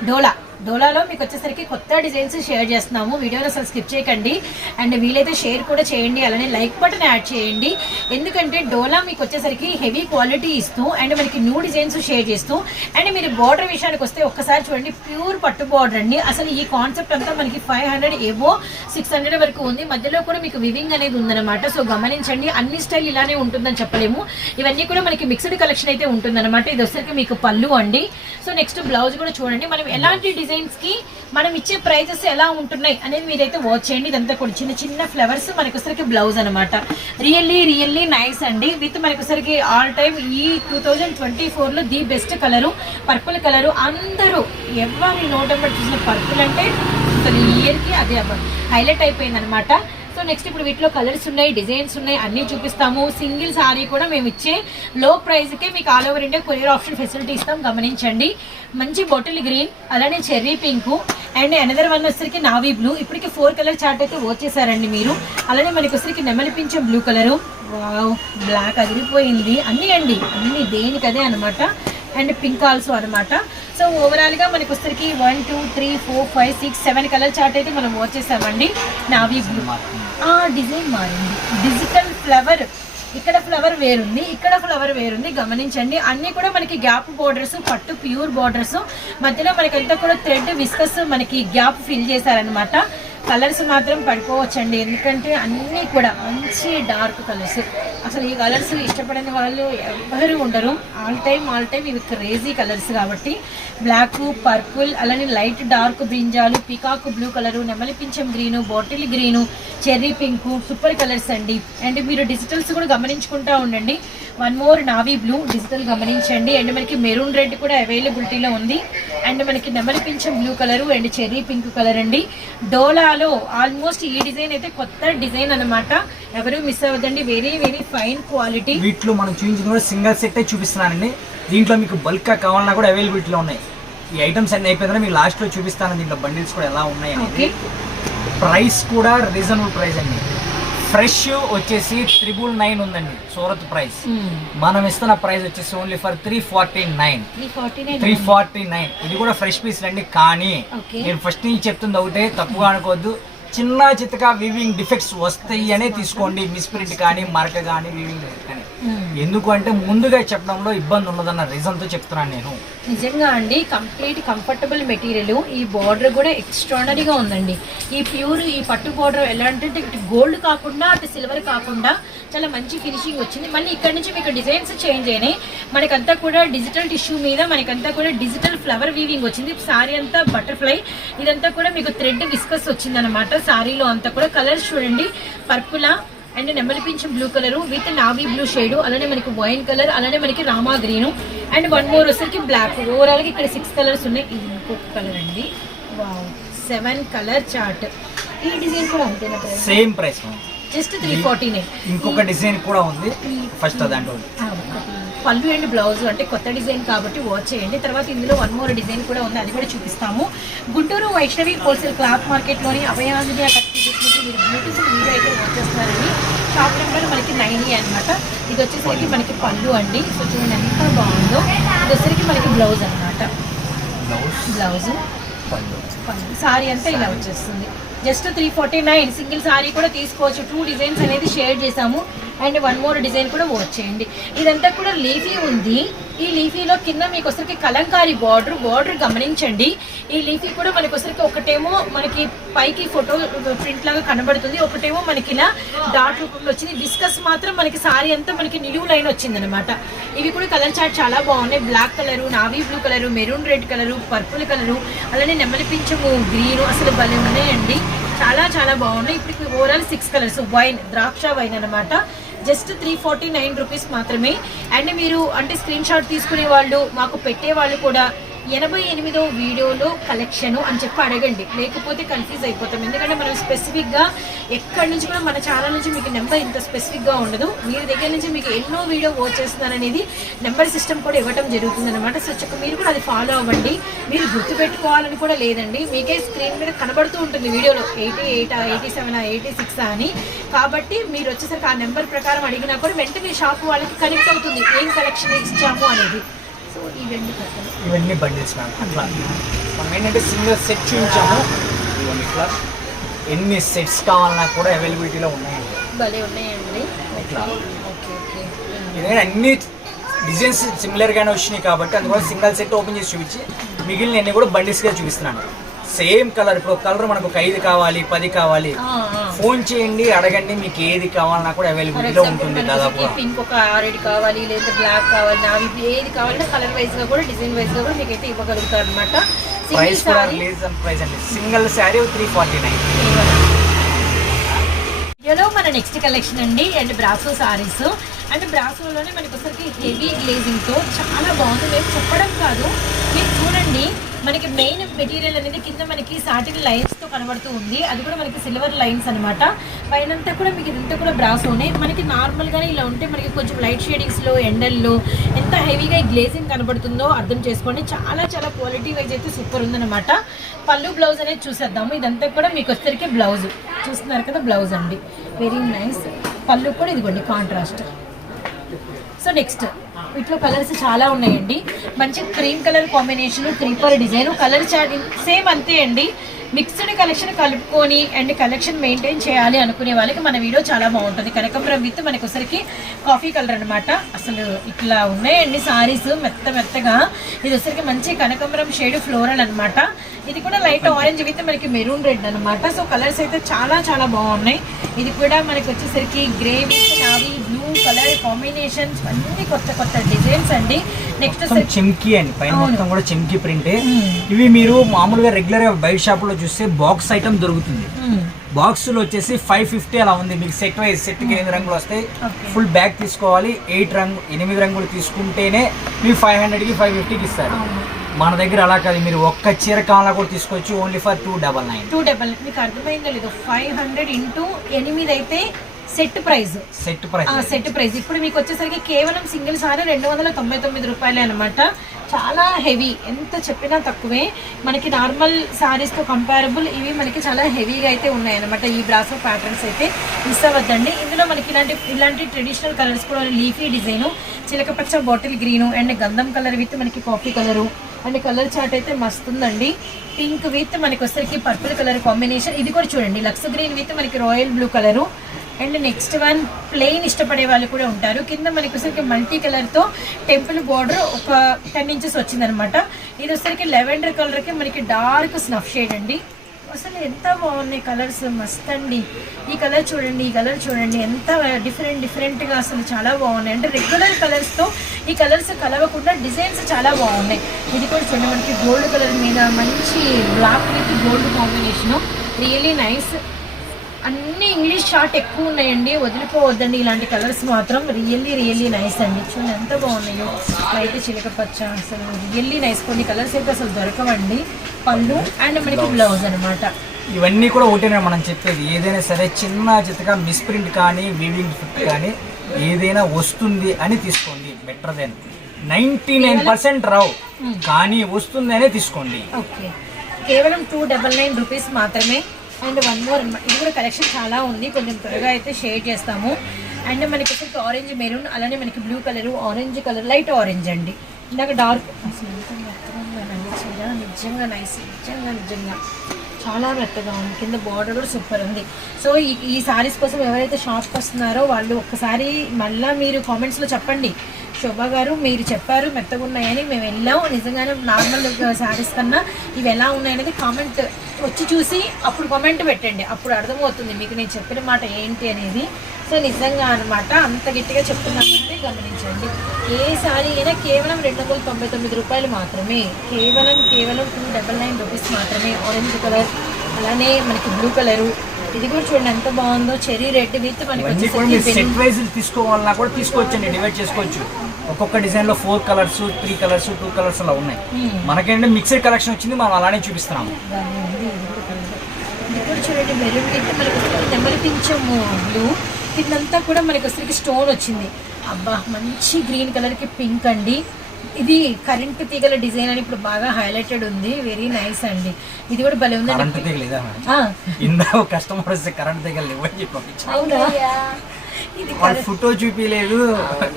డోలా. డోలాలో మీకు వచ్చేసరికి కొత్త డిజైన్స్ షేర్ చేస్తున్నాము. వీడియోని అసలు స్కిప్ చేయకండి. అండ్ వీలైతే షేర్ కూడా చేయండి. అలానే లైక్ బటన్ యాడ్ చేయండి. ఎందుకంటే డోలా మీకు వచ్చేసరికి హెవీ క్వాలిటీ ఇస్తూ అండ్ మనకి న్యూ డిజైన్స్ షేర్ చేస్తూ అండ్ మీరు బార్డర్ విషయానికి వస్తే ఒక్కసారి చూడండి ప్యూర్ పట్టు బార్డర్ అండి. అసలు ఈ కాన్సెప్ట్ అంతా మనకి ఫైవ్ హండ్రెడ్ ఏవో సిక్స్ హండ్రెడ్ వరకు ఉంది. మధ్యలో కూడా మీకు వివింగ్ అనేది ఉందన్నమాట. సో గమనించండి అన్ని స్టైల్ ఇలానే ఉంటుందని చెప్పలేము. ఇవన్నీ కూడా మనకి మిక్స్డ్ కలెక్షన్ అయితే ఉంటుందన్నమాట. ఇది వచ్చేసరికి మీకు పళ్ళు అండి. సో నెక్స్ట్ బ్లౌజ్ కూడా చూడండి. మనం ఎలాంటి డిజైన్స్కి మనం ఇచ్చే ప్రైజెస్ ఎలా ఉంటున్నాయి అనేది మీరైతే వాచ్ చేయండి. ఇదంతా కూడా చిన్న చిన్న ఫ్లవర్స్ మనకొసరికి బ్లౌజ్ అనమాట రియల్లీ రియల్లీ నైస్ అండి. విత్ మనకొసరికి ఆల్ టైమ్ ఈ టూ థౌజండ్ ట్వంటీ ఫోర్లో the best colour purple colour అందరూ ఎవరి నోట్ నెంబర్ చూసిన పర్పుల్ అంటే అసలు ఇయర్కి అదే హైలైట్ అయిపోయింది అనమాట సో నెక్స్ట్ ఇప్పుడు వీటిలో కలర్స్ ఉన్నాయి డిజైన్స్ ఉన్నాయి అన్నీ చూపిస్తాము. సింగిల్ సారీ కూడా మేము ఇచ్చే లో ప్రైస్కే మీకు all over India courier option facility ఇస్తాం. గమనించండి. మంచి బాటిల్ గ్రీన్ అలానే cherry pink and another one వచ్చరికి నావీ బ్లూ ఇప్పటికి ఫోర్ కలర్ చార్ట్ అయితే వచ్చేసారండి మీరు. అలానే మనకి వచ్చరికి నెమలి పింఛం బ్లూ కలరు బ్లాక్ అదిరిపోయింది. అన్నీ అండి. అన్ని దేనికదే అనమాట అండ్ పింక్ ఆల్సో అనమాట సో ఓవరాల్గా మనకి వచ్చరికి one two three four five six seven colour chart అయితే మనం వచ్చేసామండి. నావీ బ్లూ ఆ డిజైన్ మారింది. డిజిటల్ ఫ్లవర్ ఇక్కడ ఫ్లవర్ వేరుంది ఇక్కడ ఫ్లవర్ వేరుంది. గమనించండి అన్ని కూడా మనకి గ్యాప్ బోర్డర్స్ పట్టు ప్యూర్ బోర్డర్స్ మధ్యలో మనకి అంతా కూడా థ్రెడ్ విస్కస్ మనకి గ్యాప్ ఫిల్ చేశారనమాట కలర్స్ మాత్రం పడిపోవచ్చండి. ఎందుకంటే అన్నీ కూడా మంచి డార్క్ కలర్స్. అసలు ఈ కలర్స్ ఇష్టపడని వాళ్ళు ఎవరు ఉండరు. ఆల్ టైమ్ ఆల్ టైమ్ ఇవి క్రేజీ కలర్స్ కాబట్టి. బ్లాక్ పర్పుల్ అలానే light dark brinjal peacock blue colour నెమలి పింఛం green bottle green cherry pink super colours అండి. అండ్ మీరు డిజిటల్స్ కూడా గమనించుకుంటా ఉండండి. One more navy blue digital గమనించండి. అండ్ మనకి మెరూన్ రెడ్ కూడా అవైలబిలిటీలో ఉంది. అండ్ మనకి నెమలి పింఛం blue colour and cherry pink colour అండి. డోలా డోలాలో ఆల్మోస్ట్ ఈ డిజైన్ అయితే కొత్త డిజైన్ అన్నమాట. ఎవరు మిస్ అవ్వద్దండి. వెరీ వెరీ ఫైన్ క్వాలిటీ వీటిలో మనం చూపించింది కూడా సింగిల్ సెట్ చూపిస్తున్నానండి. దీంట్లో మీకు బల్క్ కావాలన్నా కూడా అవైలబిలిటీలో ఉన్నాయి. ఈ ఐటమ్స్ అన్ని అయిపోయిందంటే మీకు లాస్ట్లో చూపిస్తాను. దీంట్లో బండిల్స్ కూడా ఎలా ఉన్నాయి అనేది. ప్రైస్ కూడా రీజనబుల్ ప్రైస్ అండి. ఫ్రెష్ వచ్చేసి త్రిబుల్ నైన్ ఉందండి సూరత్ ప్రైస్. మనం ఇస్తున్న ప్రైస్ వచ్చేసి only for three forty nine. Three forty nine ఇది కూడా ఫ్రెష్ పీస్ అండి కానీ. నేను ఫస్ట్ నుంచి చెప్తుంది ఒకటే తప్పుగా అనుకోవద్దు. చిన్న చిత్తగా వివింగ్ డిఫెక్ట్స్ వస్తాయి అనే తీసుకోండి మిస్ప్రింట్ కానీ మరక కానీ వివింగ్ డిఫెక్ట్ కానీ. ఎందుకు అంటే ముందుగా చెప్పడంలో ఇబ్బంది ఉండదన్న రీజన్తో చెప్తున్నాను నేను. నిజంగా అండి కంప్లీట్ కంఫర్టబుల్ మెటీరియల్ ఈ బార్డర్ కూడా ఎక్స్ట్రాడనరీగా ఉందండి. ఈ ప్యూర్ ఈ పట్టు బార్డర్ ఎలా అంటే ఇటు గోల్డ్ కాకుండా అటు సిల్వర్ కాకుండా చాలా మంచి ఫినిషింగ్ వచ్చింది. మళ్ళీ ఇక్కడ నుంచి మీకు డిజైన్స్ చేంజ్ అయినాయి. మనకంతా కూడా డిజిటల్ టిష్యూ మీద మనకంతా కూడా డిజిటల్ ఫ్లవర్ వీవింగ్ వచ్చింది. సారీ అంతా బటర్ఫ్లై ఇదంతా కూడా మీకు థ్రెడ్ విస్కస్ వచ్చింది అనమాట సారీలో అంతా కూడా కలర్స్ చూడండి. పర్పులా అండ్ నెమలి పింఛం blue colour with navy blue shade అలానే మనకి వైన్ కలర్ అలానే మనకి Rama green and one more వచ్చరికి బ్లాక్ ఓవరాల్గా ఇక్కడ సిక్స్ కలర్స్ ఉన్నాయి. ఇది ఇంకొక కలర్ అండి. సెవెన్ కలర్ చార్ట్ ఈ డిజైన్ కూడా అంతేనా same price just three forty nine ఇంకొక డిజైన్ కూడా ఉంది. ఫస్ట్ దాంట్లో పళ్ళు అండ్ బ్లౌజ్ అంటే కొత్త డిజైన్ కాబట్టి వాచ్ చేయండి. తర్వాత ఇందులో వన్ మోర్ డిజైన్ కూడా ఉంది. అది కూడా చూపిస్తాము. గుంటూరు వైష్ణవి హోల్సేల్ క్లాత్ మార్కెట్లోని అభయాంజనేయ నుంచి మీరు బ్యూటిఫుల్ వీడియో అయితే వాచ్ చేస్తున్నారండి. షాప్ నెంబర్ మనకి నైన్ అన్నమాట. ఇది వచ్చేసరికి మనకి పళ్ళు అండి. సో చూడండి ఎంత బాగుందో. ఇది వచ్చేసరికి మనకి బ్లౌజ్ అన్నమాట. బ్లౌజ్? సారీ అంతా ఇలా వచ్చేస్తుంది. Just three forty nine. Single sari కూడా తీసుకోవచ్చు. టూ డిజైన్స్ అనేది షేర్ చేసాము అండ్ వన్ మోర్ డిజైన్ కూడా వచ్చేయండి ఇదంతా కూడా లీఫీ ఉంది. ఈ లీఫీలో కింద మీకు వచ్చరికి కలంకారీ బార్డర్ బార్డర్ గమనించండి. ఈ లీఫీ కూడా మనకి వచ్చరికి ఒకటేమో మనకి పైకి ఫోటో ప్రింట్ లాగా కనబడుతుంది. ఒకటేమో మనకి ఇలా డాట్ రూపంలో వచ్చింది. డిస్కస్ మాత్రం మనకి సారీ అంతా మనకి నిలువు లైన్ వచ్చింది అనమాట ఇవి కూడా కలర్ చార్ట్ చాలా బాగున్నాయి. Black colour navy blue colour maroon red colour purple colour అలానే నెమలి పింఛము గ్రీన్ అసలు భలే ఉన్నాయండి. చాలా చాలా బాగున్నాయి. ఇప్పుడు ఓవరాల్ సిక్స్ కలర్స్ వైన్ ద్రాక్ష వైన్ అనమాట just three forty nine rupees మాత్రమే. అండ్ మీరు అంటే స్క్రీన్ షాట్ తీసుకునే వాళ్ళు మాకు పెట్టే వాళ్ళు కూడా ఎనభై ఎనిమిదో వీడియోలో కలెక్షను అని చెప్పి అడగండి. లేకపోతే కన్ఫ్యూజ్ అయిపోతాం. ఎందుకంటే మనం స్పెసిఫిక్గా ఎక్కడి నుంచి కూడా మన ఛానల్ నుంచి మీకు నెంబర్ ఇంత స్పెసిఫిక్గా ఉండదు. మీరు దగ్గర నుంచి మీకు ఎన్నో వీడియో వాచ్ చేస్తున్నారనేది నెంబర్ సిస్టమ్ కూడా ఇవ్వడం జరుగుతుంది అనమాట సో చక్క మీరు కూడా అది ఫాలో అవ్వండి. మీరు గుర్తుపెట్టుకోవాలని కూడా లేదండి. మీకే స్క్రీన్ మీద కనబడుతూ ఉంటుంది వీడియోలో eighty eight eighty seven eighty six అని. కాబట్టి మీరు వచ్చేసరికి ఆ నెంబర్ ప్రకారం అడిగినా కూడా వెంటనే షాప్ వాళ్ళకి కనెక్ట్ అవుతుంది. ఏం కలెక్షన్ ఇచ్చాము అనేది. సో ఇవన్నీ బండిల్స్ మ్యామ్ అట్లా. మనం ఏంటంటే సింగిల్ సెట్ చూపించాము. ఇవన్నీ ఇట్లా. ఎన్ని సెట్స్ కావాలన్నా కూడా అవైలబిలిటీలో ఉన్నాయి. భలే ఉన్నాయండి. ఇట్లా. ఓకే ఓకే ఇదే అన్ని డిజైన్స్ సిమిలర్గానే వచ్చినాయి కాబట్టి అందువల్ల సింగిల్ సెట్ ఓపెన్ చేసి చూపించి మిగిలిన అన్ని కూడా బండిల్స్గా చూపిస్తున్నాను. Same colour. ఇప్పుడు కలర్ మనకు ఒక ఐదు కావాలి పది కావాలి. ఫోన్ చేయండి అడగండి మీకు ఏది కావాలన్నా కూడా అవైలబిలిటీలో ఉంటుంది దాదాపుగా. పింక్ ఒక రెడ్ కావాలి లేదా బ్లాక్ కావాలి నావి ఏది కావాలంటే కలర్ వైజ్గా కూడా డిజైన్ వైజ్గా కూడా మీకు అయితే ఇవ్వగలుగుతారు అనమాట ప్రైస్ కూడా రిలీజ్ ప్రైస్ అండి. Single sari three forty nine వీడియోలో మన నెక్స్ట్ కలెక్షన్ అండి అండ్ బ్రాసో సారీస్ అండ్ బ్రాసోలోనే మనకి ఒకసారికి హెవీ గ్లేజింగ్తో చాలా బాగుంది. మేము చెప్పడం కాదు మీరు చూడండి. మనకి మెయిన్ మెటీరియల్ అనేది కింద మనకి సాటిన్ లైన్స్తో కనబడుతూ ఉంది. అది కూడా మనకి సిల్వర్ లైన్స్ అనమాట పైనంతా కూడా మీకు ఇదంతా కూడా బ్రాసోనే మనకి నార్మల్ గానే ఇలా ఉంటే మనకి కొంచెం లైట్ షేడింగ్స్లో ఎండల్లో ఎంత హెవీగా గ్లేజింగ్ కనబడుతుందో అర్థం చేసుకోండి. చాలా చాలా క్వాలిటీ వైజ్ అయితే సూపర్ ఉందన్నమాట. పళ్ళు బ్లౌజ్ అనేది చూసేద్దాము. ఇదంతా కూడా మీకు వచ్చేసరికి బ్లౌజ్ చూస్తున్నారు కదా బ్లౌజ్ అండి. వెరీ నైస్ పళ్ళు కూడా ఇదిగోండి కాంట్రాస్ట్ సో నెక్స్ట్ వీటిలో కలర్స్ చాలా ఉన్నాయండి. మంచి cream colour combination creeper design colour chart same అంతే అండి. మిక్స్డ్ కలెక్షన్ కలుపుకొని అండ్ కలెక్షన్ మెయింటైన్ చేయాలి అనుకునే వాళ్ళకి మన వీడియో చాలా బాగుంటుంది. కనకంబరం విత్ మనకొసరికి కాఫీ కలర్ అన్నమాట. అసలు ఇట్లా ఉన్నాయండి సారీస్ మెత్త మెత్తగా. ఇది వచ్చరికి మంచి కనకంబరం షేడ్ ఫ్లోరల్ అనమాట ఇది కూడా లైట్ ఆరెంజ్ విత్ మనకి మెరూన్ రెడ్ అనమాట సో కలర్స్ అయితే చాలా చాలా బాగున్నాయి. ఇది కూడా మనకి వచ్చేసరికి grey with navy colour combinations అన్ని కొత్త కొత్త డిజైన్స్ అండి. నెక్స్ట్ చెమ్కీ అండి. పైన. మొత్తం కూడా చెమ్కీ ప్రింటే. ఇవి మీరు మామూలుగా రెగ్యులర్గా బయట షాప్లో చూస్తే బాక్స్ ఐటమ్ దొరుకుతుంది. బాక్స్లో వచ్చేసి ఫైవ్ ఫిఫ్టీ అలా ఉంది. మీకు సెట్ వైజ్ సెట్కి ఎనిమిది రంగులు వస్తాయి. ఫుల్ బ్యాగ్ తీసుకోవాలి. ఎయిట్ రంగు ఎనిమిది రంగులు తీసుకుంటేనే మీకు ఫైవ్ హండ్రెడ్కి ఫైవ్ ఫిఫ్టీకి ఇస్తారు. మన దగ్గర అలా కాదు. మీరు ఒక్క చీర కావాలా కూడా తీసుకోవచ్చు. Only for two double nine two double మీకు అర్థమైందో లేదో? ఫైవ్ హండ్రెడ్ ఇంటూ ఎనిమిది అయితే సెట్ ప్రైస్. సెట్ ఆ ప్రైస్ సెట్ ప్రైస్. ఇప్పుడు మీకు వచ్చేసరికి కేవలం సింగిల్ సారీ రెండు వందల తొంభై తొమ్మిది రూపాయలే అనమాట చాలా హెవీ. ఎంత చెప్పినా తక్కువే. మనకి నార్మల్ సారీస్తో కంపారబుల్ ఇవి మనకి చాలా హెవీగా అయితే ఉన్నాయి అనమాట ఈ బ్రాసో ప్యాటర్న్స్ అయితే మిస్ అవ్వద్దండి. ఇందులో మనకి ఇలాంటి ఇలాంటి ట్రెడిషనల్ కలర్స్ కూడా లీఫీ డిజైన్ చిలకపచ్చ బాటిల్ గ్రీను అండ్ గంధం కలర్ విత్ మనకి coffee colour and colour chart అయితే మస్తు ఉందండి పింక్ విత్ మనకి వచ్చేసరికి పర్పుల్ కలర్ కాంబినేషన్ ఇది కూడా చూడండి. లక్స్ గ్రీన్ విత్ మనకి royal blue colour and next one plain ఇష్టపడే వాళ్ళు కూడా ఉంటారు. కింద మనకి వచ్చరికి మల్టీ కలర్తో టెంపుల్ బార్డర్ ఒక టెన్ ఇంచెస్ వచ్చిందనమాట. ఇది వచ్చరికి లెవెండర్ కలర్కి మనకి డార్క్ స్నఫ్ షేడ్ అండి. అసలు ఎంత బాగున్నాయి కలర్స్ మస్త్ అండి. ఈ కలర్ చూడండి ఈ కలర్ చూడండి. ఎంత డిఫరెంట్ డిఫరెంట్గా అసలు చాలా బాగున్నాయి. అంటే రెగ్యులర్ కలర్స్తో ఈ కలర్స్ కలవకుండా డిజైన్స్ చాలా బాగున్నాయి. ఇది కూడా చూడండి మనకి గోల్డ్ కలర్ మీద మంచి black with gold combination. Really nice. అన్ని ఇంగ్లీష్ షార్ట్ ఎక్కువ ఉన్నాయండి వదిలిపోవద్దండి. ఇలాంటి కలర్స్ మాత్రం రియల్లీ రియల్లీ నైస్ అండి. చూడండి ఎంత బాగున్నాయో. లైట్ చిలక పచ్చ అసలు రియల్లీ నైస్. కొన్ని కలర్స్ అయితే అసలు దొరకవండి. పళ్ళు అండ్ మనకి బ్లౌజ్ అనమాట ఇవన్నీ కూడా ఒకటేనే మనం చెప్పేది. ఏదైనా సరే చిన్న చిత్తగా మిస్ప్రింట్ కానీ వీవింగ్ ఫిట్ కానీ ఏదైనా వస్తుంది అని తీసుకోండి. Better then ninety nine percent రావు. కానీ వస్తుంది అనే తీసుకోండి. ఓకే. కేవలం టూ డబల్ నైన్ రూపీస్ మాత్రమే అండ్ వన్ మోర్ అనమాట ఇది కూడా కలెక్షన్ చాలా ఉంది. కొంచెం త్వరగా అయితే షేర్ చేస్తాము. అండ్ మనకి వచ్చేసి ఆరెంజ్ మెరూన్ అలానే మనకి blue colour orange colour light orange అండి. ఇందాక డార్క్ అసలు ఎంత మెత్తగా నిజంగా నైస్ నిజంగా నిజంగా. చాలా మెత్తగా ఉంది. కింద బార్డర్ కూడా సూపర్ ఉంది. సో ఈ ఈ సారీస్ కోసం ఎవరైతే షాప్కి వస్తున్నారో వాళ్ళు ఒక్కసారి మళ్ళీ మీరు కామెంట్స్లో చెప్పండి. శోభా గారు మీరు చెప్పారు మెత్తగా ఉన్నాయని. మేము వెళ్ళాం. నిజంగానే నార్మల్ శారీస్ కన్నా ఇవి ఎలా ఉన్నాయనేది కామెంట్ వచ్చి చూసి అప్పుడు కామెంట్ పెట్టండి. అప్పుడు అర్థమవుతుంది మీకు నేను చెప్పిన మాట ఏంటి అనేది. సో నిజంగా అనమాట అంత గట్టిగా చెప్తున్నానంటే గమనించండి. ఏ శారీ అయినా కేవలం రెండు వందల తొంభై తొమ్మిది రూపాయలు మాత్రమే. కేవలం కేవలం టూ డబల్ నైన్ రూపీస్ మాత్రమే. ఆరెంజ్ కలర్ అలానే మనకి బ్లూ కలరు ఇది కూడా చూడండి ఎంత బాగుందో. చెరీ రెడ్ విత్ మనకి సెట్ వైజ్ తీసుకోవాలన్నా కూడా తీసుకోవచ్చండి డివైడ్ చేసుకోవచ్చు. ఒక్కొక్క డిజైన్లో four colours three colours two colours అలా ఉన్నాయి. మనకేంటంటే మిక్సర్ కలెక్షన్ వచ్చింది మనం అలానే చూపిస్తున్నాము. చూడండి మెరూన్ విత్ మనకి నెమలి పింఛము బ్లూ కిందంతా కూడా మనకి వచ్చేసరికి స్టోన్ వచ్చింది. అబ్బా మంచి గ్రీన్ కలర్కి పింక్ అండి. ఇది కరెంట్ తీగల డిజైన్ అని ఇప్పుడు బాగా హైలైటెడ్ ఉంది. వెరీ నైస్ అండి. ఇది కూడా భలే కరెంట్ ఉందండి తీగలేదా ఆ, ఇందా కస్టమర్ వస్తే కరెంట్ తీగలు ఇవ్వని చెప్పి. అవునా? ఇది వాళ్ళు ఫోటో చూపించలేదు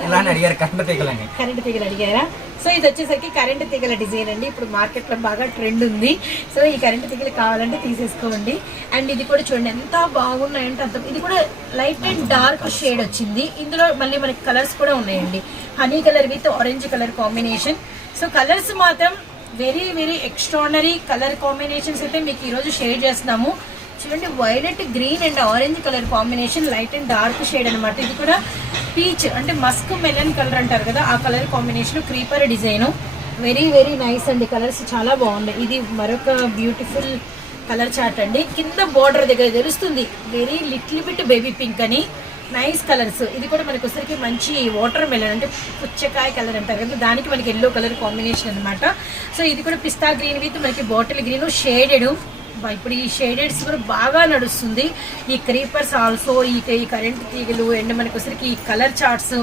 ఇలా అడిగారు కరెంట్ తీగలని. కరెంట్ తీగలు అడిగారా? సో ఇది వచ్చేసరికి కరెంట్ తీగల డిజైన్ అండి. ఇప్పుడు మార్కెట్లో బాగా ట్రెండ్ ఉంది. సో ఈ కరెంట్ తీగలు కావాలంటే తీసేసుకోండి. అండ్ ఇది కూడా చూడండి ఎంత బాగున్నాయంటే అంత ఇది కూడా లైట్ అండ్ డార్క్ షేడ్ వచ్చింది. ఇందులో మళ్ళీ మనకి కలర్స్ కూడా ఉన్నాయండి. Honey colour with orange colour combination. So colours మాత్రం very very extraordinary colour combinations అయితే మీకు ఈరోజు షేర్ చేస్తున్నాము. చూడండి violet green and orange colour combination light and dark shade అనమాట ఇది కూడా పీచ్ అంటే మస్క్ మెలన్ కలర్ అంటారు కదా ఆ colour combination creeper design very very nice అండి. కలర్స్ చాలా బాగున్నాయి. ఇది మరొక బ్యూటిఫుల్ కలర్ చార్ట్ అండి. కింద బార్డర్ దగ్గర తెలుస్తుంది. Very little bit baby pink అని. నైస్ కలర్స్ ఇది కూడా మనకు వచ్చరికి మంచి వాటర్ మెలన్ అంటే పుచ్చకాయ కలర్ అంటారు కదా దానికి మనకి ఎల్లో కలర్ కాంబినేషన్ అనమాట సో ఇది కూడా పిస్తా గ్రీన్ విత్ మనకి బాటిల్ గ్రీన్ షేడెడ్ ఇప్పుడు ఈ షేడెడ్స్ కూడా బాగా నడుస్తుంది. ఈ క్రీపర్స్ ఆల్సో ఈ ఈ కరెంట్ తీగలు అండ్ మనకు ఈ colour charts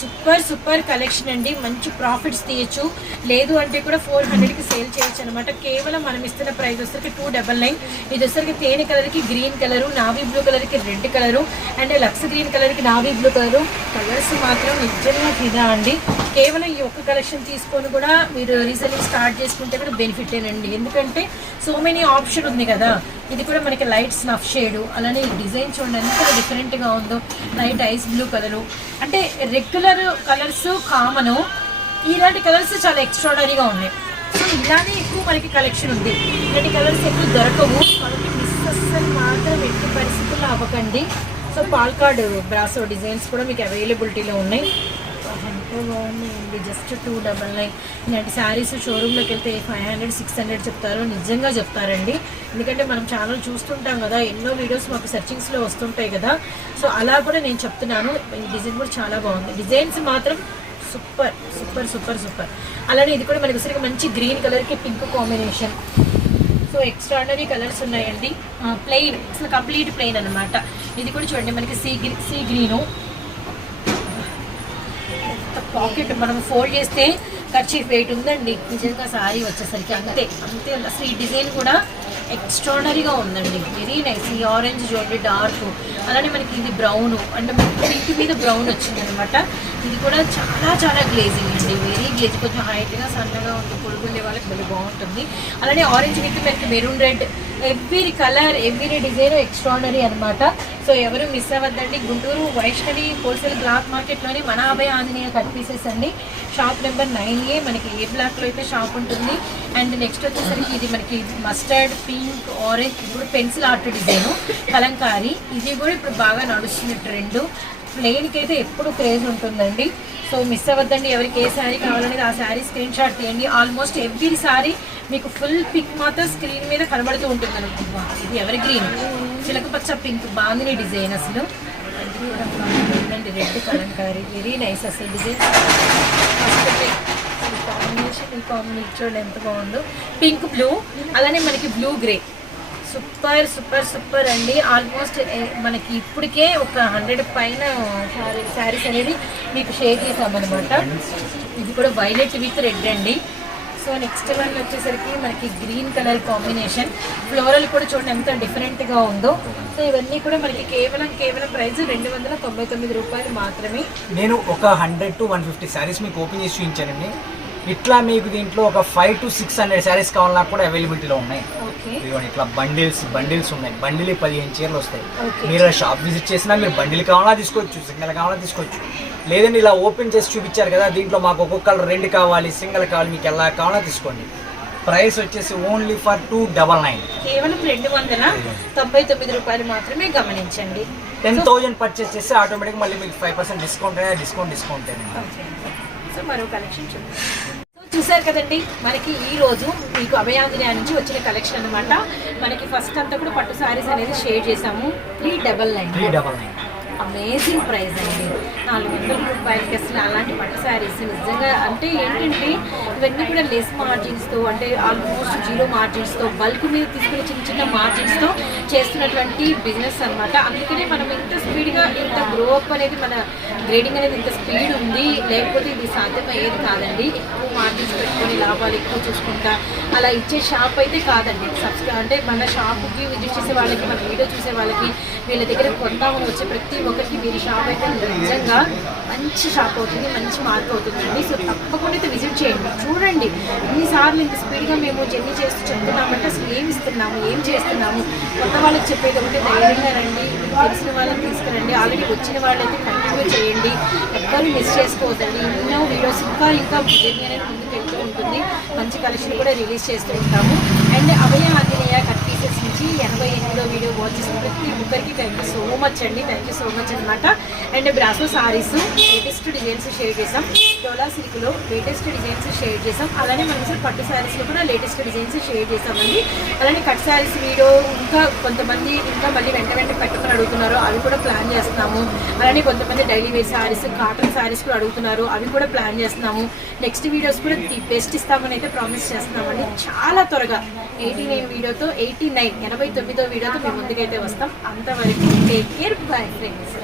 super super collection అండి. మంచి ప్రాఫిట్స్ తీయచ్చు. లేదు అంటే కూడా ఫోర్ హండ్రెడ్కి సేల్ చేయొచ్చు అనమాట కేవలం మనం ఇస్తున్న ప్రైస్ వచ్చరికి టూ డబల్ నైన్ ఇది వచ్చరికి తేనె కలర్కి గ్రీన్ కలరు నావీ బ్లూ కలర్కి red colour and lux green కలర్కి నావీ బ్లూ కలరు కలర్స్ మాత్రం నిజంగా ఫిదా అండి. కేవలం ఈ ఒక్క కలెక్షన్ తీసుకొని కూడా మీరు రీసెల్లింగ్ స్టార్ట్ చేసుకుంటే కూడా బెనిఫిట్ేనండి ఎందుకంటే సో మెనీ ఆప్షన్ ఉంది కదా. ఇది కూడా మనకి లైట్ స్నఫ్ షేడ్ అలానే డిజైన్ చూడండి ఎంత డిఫరెంట్గా ఉందో. లైట్ ఐస్ బ్లూ కలరు అంటే రెగ్యులర్ కలర్స్ కామను. ఇలాంటి కలర్స్ చాలా ఎక్స్ట్రాడనరీగా ఉన్నాయి. సో ఇలానే ఎక్కువ మనకి కలెక్షన్ ఉంది. ఇలాంటి కలర్స్ ఎక్కువ దొరకవు. మనకి మిస్ అస్సలు మాత్రం ఎట్టి పరిస్థితుల్లో అవ్వకండి. సో పాల్కాడ్ బ్రాసో డిజైన్స్ కూడా మీకు అవైలబిలిటీలో ఉన్నాయి. ఎంతో బాగున్నాయండి. జస్ట్ టూ డబల్ నైన్ ఇలాంటి శారీస్ షోరూంలోకి వెళ్తే ఫైవ్ హండ్రెడ్ సిక్స్ హండ్రెడ్ చెప్తారు నిజంగా చెప్తారండి. ఎందుకంటే మనం ఛానల్ చూస్తుంటాం కదా ఎన్నో వీడియోస్ మాకు సెర్చింగ్స్లో వస్తుంటాయి కదా. సో అలా కూడా నేను చెప్తున్నాను. ఈ డిజైన్ కూడా చాలా బాగుంది. డిజైన్స్ మాత్రం సూపర్ సూపర్ సూపర్ సూపర్ అలానే ఇది కూడా మనకి సరిగ్గా మంచి గ్రీన్ కలర్కి pink combination so extraordinary colours ఉన్నాయండి. ప్లెయిన్ అసలు కంప్లీట్ ప్లెయిన్ అన్నమాట. ఇది కూడా చూడండి మనకి sea green sea green pocket మనం ఫోల్డ్ చేస్తే ఖర్చు వెయిట్ ఉందండి. నిజంగా సారీ వచ్చేసరికి అంతే. అంతే అసలు ఈ డిజైన్ కూడా ఎక్స్ట్రాడనరీగా ఉందండి. వెరీ నైస్ ఈ ఆరెంజ్ చూడండి డార్క్ అలానే మనకి ఇది బ్రౌన్ అంటే పింక్ మీద బ్రౌన్ వచ్చింది అనమాట ఇది కూడా చాలా చాలా గ్లేజింగ్ అండి వెరీ గ్లిజ్ కొంచెం హైట్గా సన్నగా ఉంది పొడుగుండే వాళ్ళకి భలే బాగుంటుంది. అలానే ఆరెంజ్ విత్ మనకి maroon red every colour every design extraordinary అనమాట సో ఎవరు మిస్ అవ్వద్దండి. గుంటూరు వైష్ణవి హోల్సేల్ క్లాత్ మార్కెట్లోనే మన అభయ ఆంజనేయ కట్ పీసెస్ అండి. షాప్ నెంబర్ నైన్ ఏ మనకి ఏ బ్లాక్లో అయితే షాప్ ఉంటుంది. అండ్ నెక్స్ట్ వచ్చేసరికి ఇది మనకి మస్టర్డ్ పింక్ ఆరెంజ్ ఇప్పుడు పెన్సిల్ ఆర్ట్ డిజైన్ కలంకారీ. ఇది కూడా ఇప్పుడు బాగా నడుస్తుంది ట్రెండ్ ప్లెయిన్కి అయితే ఎప్పుడు క్రేజ్ ఉంటుందండి. సో మిస్ అవ్వద్దండి ఎవరికి ఏ శారీ కావాలనేది ఆ శారీ స్క్రీన్ షాట్ తీయండి. ఆల్మోస్ట్ ఎవ్రీ శారీ మీకు ఫుల్ పిక్ మాత్రం స్క్రీన్ మీద కనబడుతూ ఉంటుంది అనుకుంటున్నా ఇది ఎవరి గ్రీన్? చిలకపచ్చ పింక్ బాగుంది డిజైన్ అసలు. అండి రెడ్ కలంకారీ వెరీ నైస్ అసలు డిజైన్. కాంబినేషన్ ఈ కాంబినేషన్ చూడండి ఎంత బాగుందో. పింక్ బ్లూ అలానే మనకి blue grey. Super super super అండి. ఆల్మోస్ట్ మనకి ఇప్పటికే ఒక హండ్రెడ్ పైన శారీస్ అనేది మీకు షేర్ చేసామన్నమాట ఇది కూడా వైలెట్ విత్ రెడ్ అండి. సో నెక్స్ట్ వన్ వచ్చేసరికి మనకి గ్రీన్ కలర్ కాంబినేషన్. ఫ్లోరల్ కూడా చూడండి ఎంత డిఫరెంట్గా ఉందో. సో ఇవన్నీ కూడా మనకి కేవలం కేవలం ప్రైస్ రెండు వందల తొంభై తొమ్మిది రూపాయలు మాత్రమే. నేను ఒక hundred to one fifty saris మీకు ఓపెన్ చేసి చూపించానండి. ఇట్లా మీకు దీంట్లో ఒక five to six hundred saris కావాలన్నా కూడా అవైలబిలిటీలో ఉన్నాయి. ఇదిగోండి ఇట్లా బండిల్స్ బండిల్స్ ఉన్నాయి. బండిల్ పదిహేను చీరలు వస్తాయి. మీరు షాప్ విజిట్ చేసినా మీరు బండిల్ కావాలా తీసుకోవచ్చు సింగల్ కావాలా తీసుకోవచ్చు. లేదండి ఇలా ఓపెన్ చేసి చూపించారు కదా దీంట్లో మాకు ఒక్కొక్కరు రెండు కావాలి సింగల్ కావాలి మీకు ఎలా కావాలా తీసుకోండి. ప్రైస్ వచ్చేసి only for two double nine కేవలం రెండు వందల? తొంభై తొమ్మిది రూపాయలు మాత్రమే గమనించండి. టెన్ థౌజండ్ పర్చేస్ చేస్తే ఆటోమేటిక్ మళ్ళీ మీకు five percent discount discount discount. So మరో కలెక్షన్ చూద్దాం. చూసారు కదండి మనకి ఈ రోజు మీకు అభయాంజనేయ నుంచి వచ్చిన కలెక్షన్ అన్నమాట. మనకి ఫస్ట్ అంతా కూడా పట్టు సారీస్ అనేది షేర్ చేసాము three double nine three double nine amazing price అండి. నాలుగు వందల రూపాయలకి అసలు అలాంటి పట్టు శారీస్ నిజంగా అంటే ఏంటంటే ఇవన్నీ కూడా లెస్ మార్జిన్స్తో అంటే ఆల్మోస్ట్ జీరో మార్జిన్స్తో బల్క్ మీద తీసుకునే చిన్న చిన్న మార్జిన్స్తో చేస్తున్నటువంటి బిజినెస్ అన్నమాట. అందుకనే మనం ఇంత స్పీడ్గా ఇంత గ్రో అప్ అనేది మన గ్రేడింగ్ అనేది ఇంత స్పీడ్ ఉంది లేకపోతే ఇది సాధ్యమయ్యేది కాదండి. ఎక్కువ మార్జిన్స్ పెట్టుకొని లాభాలు ఎక్కువ చూసుకుంటా అలా ఇచ్చే షాప్ అయితే కాదండి. సబ్స్క్రై అంటే మన షాప్కి విజిట్ చేసే వాళ్ళకి మన వీడియో చూసే వాళ్ళకి వీళ్ళ దగ్గర కొందామని వచ్చే ప్రతి ఒక్కరికి వీరి షాప్ అయితే నిజంగా మంచి షాప్ అవుతుంది మంచి మార్క్ అవుతుందండి. సో తప్పకుండా అయితే విజిట్ చేయండి. చూడండి ఎన్నిసార్లు ఇంత స్పీడ్గా మేము జర్నీ చేస్తూ చెప్తున్నామంటే అసలు ఏం ఇస్తున్నాము ఏం చేస్తున్నాము? కొత్త వాళ్ళకి చెప్పేది ఒకటి ధైర్యంగా రండి తెలిసిన వాళ్ళని తీసుకురండి. ఆల్రెడీ వచ్చిన వాళ్ళైతే కంటిన్యూ చేయండి. ఎవ్వరు మిస్ చేసుకోవద్దండి. ఎన్నో వీడియోస్ ఇంకా ఇంకా జర్నీ అనేది ముందుకు వెళ్తూ ఉంటుంది. మంచి కలెక్షన్ కూడా రిలీజ్ చేస్తూ ఉంటాము. And Abhaya Anjaneya cut pieces నుంచి ఎనభై ఎనిమిదో వీడియో వాచ్ చేసిన ప్రతి ఒక్కరికి థ్యాంక్ యూ సో మచ్ అండి. థ్యాంక్ యూ సో మచ్ అనమాట and brasso saris latest designs share చేసాం డోలా సిల్క్లో లేటెస్ట్ డిజైన్స్ షేర్ చేసాం అలానే మనం సార్ పట్టు శారీస్లో కూడా లేటెస్ట్ డిజైన్స్ షేర్ చేసామండి అలానే కట్ శారీస్ వీడియో ఇంకా కొంతమంది ఇంకా మళ్ళీ వెంట వెంట కట్టుకుని అడుగుతున్నారు అవి కూడా ప్లాన్ చేస్తున్నాము. అలానే కొంతమంది daily wear saris cotton saris కూడా అడుగుతున్నారు. అవి కూడా ప్లాన్ చేస్తున్నాము. నెక్స్ట్ వీడియోస్ కూడా ది బెస్ట్ ఇస్తామని అయితే ప్రామిస్ చేస్తున్నామండి. చాలా త్వరగా. ఎయిటీ నైన్ వీడియోతో ఎయిటీ నైన్ ఎనభై తొమ్మిదో వీడియోతో మేము ముందుకైతే వస్తాం. అంతవరకు టేక్ కేర్ బై ఫ్రెండ్స్